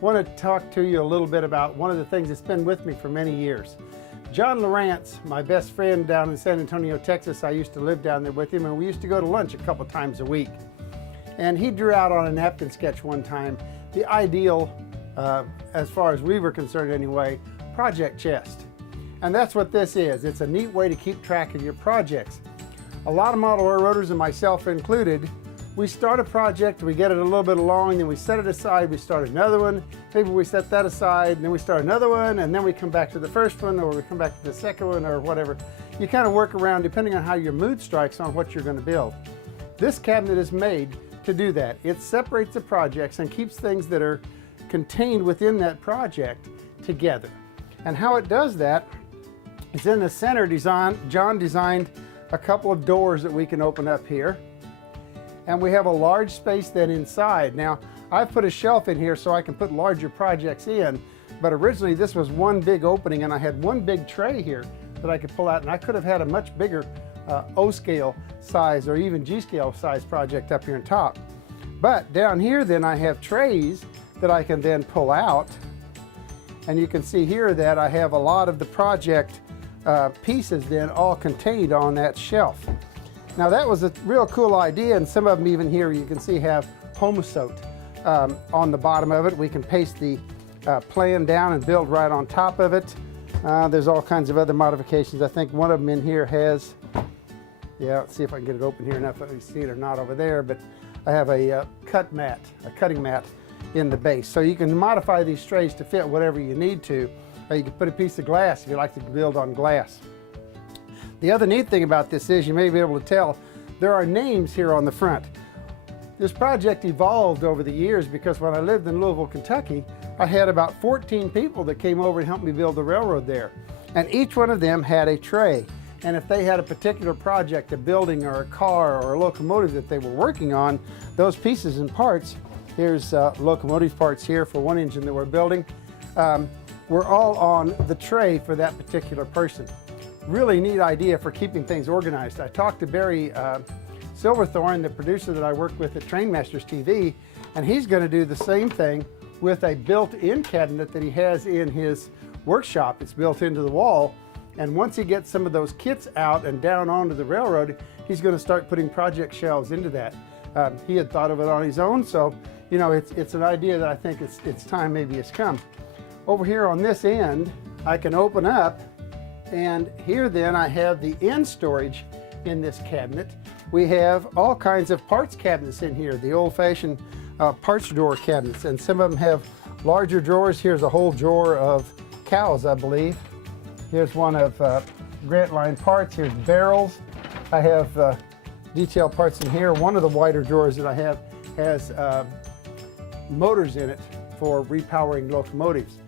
want to talk to you a little bit about one of the things that's been with me for many years. John Lawrence, my best friend down in San Antonio, Texas, I used to live down there with him, and we used to go to lunch a couple times a week. And he drew out on a napkin sketch one time the ideal, as far as we were concerned anyway, project chest. And that's what this is. It's a neat way to keep track of your projects. A lot of model railroaders, and myself included, we start a project, we get it a little bit along, then we set it aside, we start another one, maybe we set that aside, and then we start another one, and then we come back to the first one, or we come back to the second one, or whatever. You kind of work around depending on how your mood strikes on what you're going to build. This cabinet is made to do that. It separates the projects and keeps things that are contained within that project together. And how it does that is in the center design. John designed a couple of doors that we can open up here. And we have a large space then inside. Now, I've put a shelf in here so I can put larger projects in, but originally this was one big opening and I had one big tray here that I could pull out, and I could have had a much bigger O-scale size or even G-scale size project up here on top. But down here then I have trays that I can then pull out, and you can see here that I have a lot of the project pieces then all contained on that shelf. Now that was a real cool idea, and some of them even here you can see have Homosote on the bottom of it. We can paste the plan down and build right on top of it. There's all kinds of other modifications. I think one of them in here has, yeah, let's see if I can get it open here enough. Let me see it or not over there, but I have a cutting mat in the base. So you can modify these trays to fit whatever you need to. Or you can put a piece of glass if you like to build on glass. The other neat thing about this is, you may be able to tell, there are names here on the front. This project evolved over the years because when I lived in Louisville, Kentucky, I had about 14 people that came over to help me build the railroad there. And each one of them had a tray. And if they had a particular project, a building or a car or a locomotive that they were working on, those pieces and parts, here's locomotive parts here for one engine that we're building, were all on the tray for that particular person. Really neat idea for keeping things organized. I talked to Barry Silverthorne, the producer that I work with at Trainmasters TV, and he's going to do the same thing with a built-in cabinet that he has in his workshop. It's built into the wall, and once he gets some of those kits out and down onto the railroad, he's going to start putting project shelves into that. He had thought of it on his own, so you know, it's an idea that I think it's time maybe has come. Over here on this end, I can open up, and here then I have the end storage in this cabinet. We have all kinds of parts cabinets in here, the old-fashioned parts drawer cabinets, and some of them have larger drawers. Here's a whole drawer of cows, I believe. Here's one of Grant Line parts. Here's barrels. I have detailed parts in here. One of the wider drawers that I have has motors in it for repowering locomotives.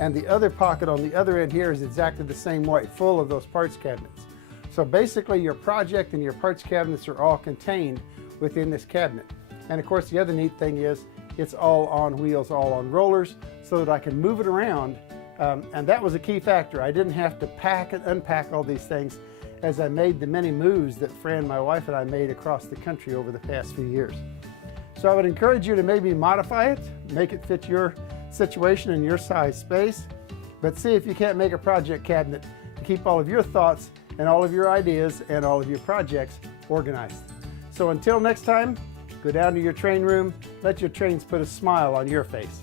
And the other pocket on the other end here is exactly the same way, full of those parts cabinets. So basically your project and your parts cabinets are all contained within this cabinet. And of course the other neat thing is it's all on wheels, all on rollers, so that I can move it around. And that was a key factor. I didn't have to pack and unpack all these things as I made the many moves that Fran, my wife, and I made across the country over the past few years. So I would encourage you to maybe modify it, make it fit your situation and your size space, but see if you can't make a project cabinet to keep all of your thoughts and all of your ideas and all of your projects organized. So until next time, go down to your train room, let your trains put a smile on your face.